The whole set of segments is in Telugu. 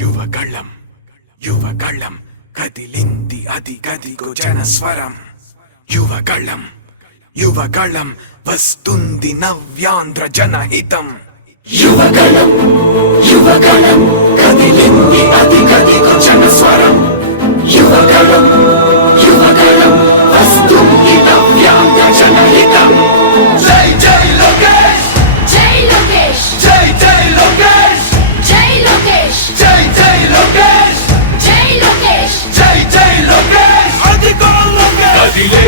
యువగళం యువగళం కదిలింది అది గదిగో జనస్వరం. యువగళం యువగళం వస్తుంది నవ్యాంధ్ర జనహితం. యువగళం యువగళం కదిలింది అది గదిగో జనస్వరం. యువగళం యువగళం వస్తుంది నవ్యాంధ్ర జనహితం. జై జై లోకేష్ జై లోకేష్ జై జై లోకేష్ జై లోకేష్ జై జై లోకేష్ జై లోకేష్ జై జై లోకేష్ అదిగో లోకేష్. కదిలే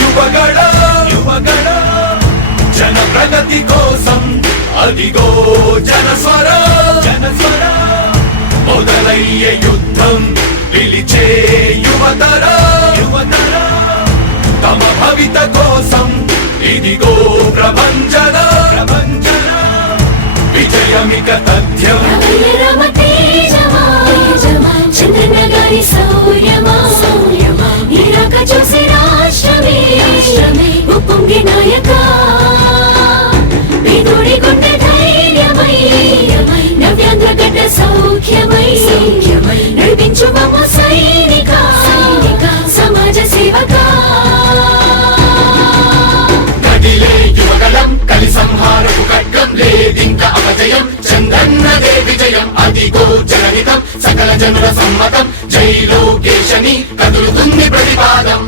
యువగళం యువగళం జన ప్రగతి కోసం అదిగో జనస్వరం. జనస్వరం మొదలయ్యే యుద్ధం పిలిచే యువతరం. యువతరం తమ భవిత కోసం ఇదిగో ప్రభంజనం. ప్రభంజనం విజయమిక తథ్యం. రామ తేజమా చంద్రనగరి సౌర్యమా నీరాక చూసి రాష్ట్రమే ఉప్పొంగి నాయక పేదోడి గుండె ధైర్యమై నవ్యాంధ్ర గడ్డ సౌఖ్యమై నడిపించు మమ్మ సైనిక సమాజ సేవక. కదిలే యువగళం కలి సంహారపు ఖడ్గం లేదింక అపజయం. చంద్రన్నదే విజయం అదిగో జనహితం సకల జనుల సమ్మతం. జై లోకేశని కదులుతుంది ప్రతిపాదం.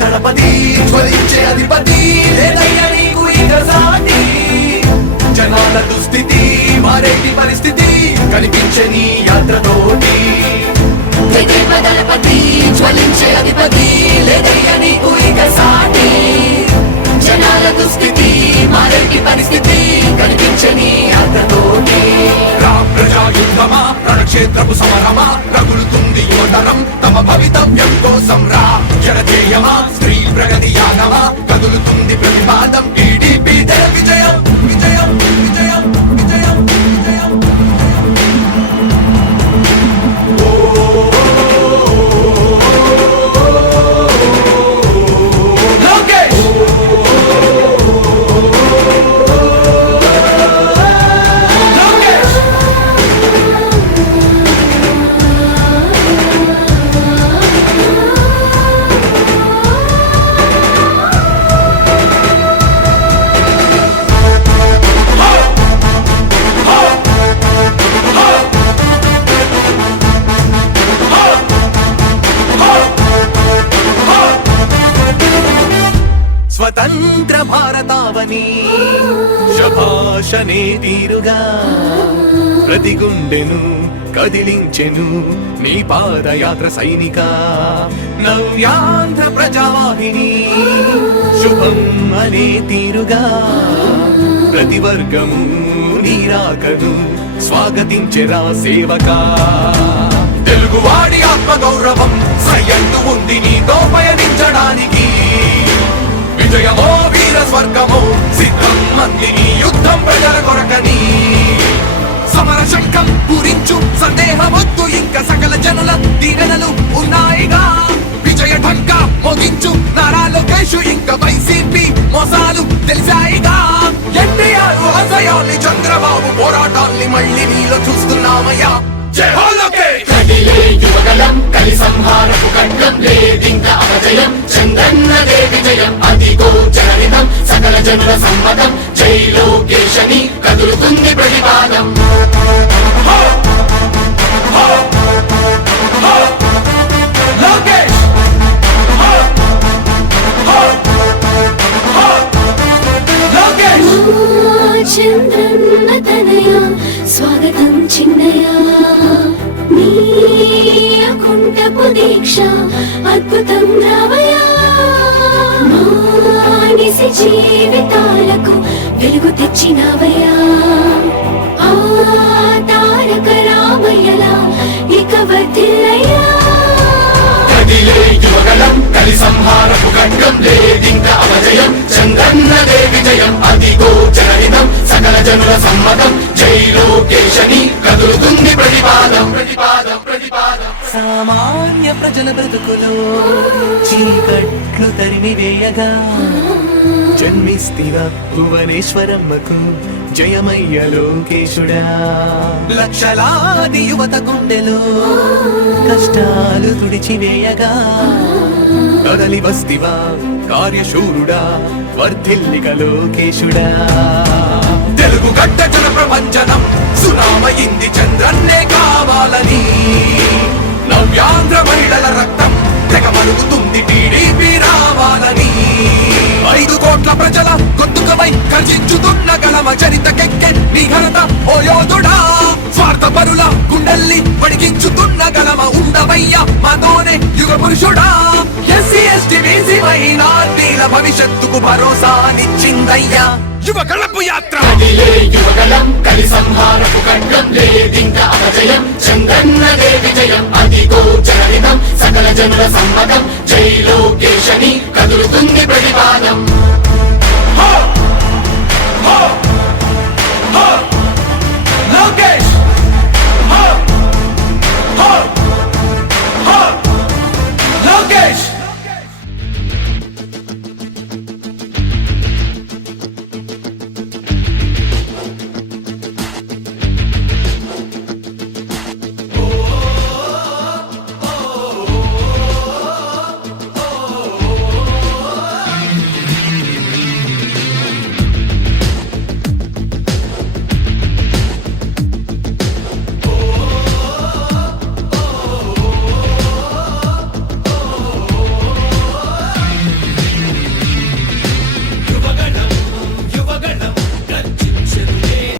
దళపతి జ్వలించే అధిపతి లేదయ్య నీకు ఇక సాటి. జనాల దుస్థితి మారేటి పరిస్థితి కనిపించే నీ యాత్రతోటి. దళపతి జ్వలించే అధిపతి లేదయ్య నీకు ఇక సాటి. జనాల దుస్థితి మారేటి పరిస్థితి కనిపించే నీ యాత్రతోటి. ప్రజాయుద్ధమా రణక్షేత్రపు సమరమా రగులుతుంది యువతరం తమ భవితవ్యం కోసం. రా జనజేయమా స్త్రీ ప్రగతి యానమా కదులుతుంది ప్రతిపాదం. టీడీపీ విజయం విజయం విజయం విజయం విజయం. లోకేష్ స్వతంత్ర భారతావని శభాషనే తీరుగా ప్రతి గుండెను కదిలించెను నీ పాదయాత్ర సైనిక. నవ్యాంధ్ర ప్రజావాహిని శుభం అనే తీరుగా ప్రతి వర్గము నీరాకను స్వాగతించెరా సేవకా. తెలుగువాడి ఆత్మగౌరవం సయ్యందు ఉంది నీతో పయనించడానికి. విజయమో వీర స్వర్గమో సిద్ధం మందిని యుద్ధం ప్రజల కొరకని. సమర శంఖం పూరించు సందేహమొద్దు ఇంక సకల జనుల దీవెనలు ఉన్నాయిగా. విజయ ఢంక మోగించు నారా లోకేష్ ఇంక వైసీపీ మోసాలు తెలిసాయిగా. ఎన్టీఆర్ ఆశయాల్ని చంద్రబాబు పోరాటాల్ని మళ్ళీ నీలో చూస్తున్నామయ్యా. జై హో లోకేష్. కదిలే యువగళం కలి సంహారపు ఖడ్గం లేదింక అపజయం. చంద్రన్నదే విజయం అదిగో జనహితం సకల జనుల సమ్మతం. జై లోకేశని కదులుతుంది ప్రతిపాదం. లోకేష్ లోకేష్ చంద్రన్న తనయ స్వాగతం చిన్నయ నీ అకుంఠపు దీక్ష అద్భుతం రావయ. మానిసి జీవితాలకు వెలుగు తెచ్చినవయ్యా. ఆ తారక రామయ్యలా ఇక వర్ధిల్లయ్యా. కదిలే యువగళం కలి సంహారపు ఖడ్గం లేదింక అపజయం. చంద్రన్నదే విజయం అదిగో జనహితం సకల జనుల సమ్మతం. జై లోకేశని కదులుతుంది ప్రతిపాదం. ప్రతిపాదం ప్రతిపాదం. సామాన్య ప్రజల బ్రతుకులో చీకట్లు తరిమివేయగా జన్మిస్తివా భువనేశ్వరమ్మకు జయమయ్య లోకేశుడా. లక్షలాది యువత గుండెలో కష్టాలు తుడిచివేయగా కదలి వస్తివా కార్యశూరుడా వర్ధిల్లిక లోకేశుడా. తెలుగు గడ్డ జన ప్రపంచనం సునామయింది చంద్రన్నే కావాలని నవ్యాంధ్ర మహిళల రక్తం తెగమరుగుతుంది టీడీపీ రావాలని 5 కోట్ల ప్రజల గొంతుకపై గర్జించుతున్న గలమ చరితకెక్కె నీ ఘనత ఓ యోధుడా. స్వార్థ పరుల గుండెల్ని వణికించుతున్న గలమ ఉండవయ్య మాతోనే యుగ పురుషుడా. ఎస్సీ ఎస్టీ బీసీ మైనార్టీల భవిష్యత్తుకు భరోసానిచ్చిందయ్యా యువగళపు యాత్ర. కదిలే యువగలం కలి సంహారపు ఖడ్గం లేదింక అపజయం చంద్రన్నదే విజయం అదిగో జనహితం సకల జనుల సమ్మతం జై లోకేశని కదులుతుంది ప్రతిపాదం.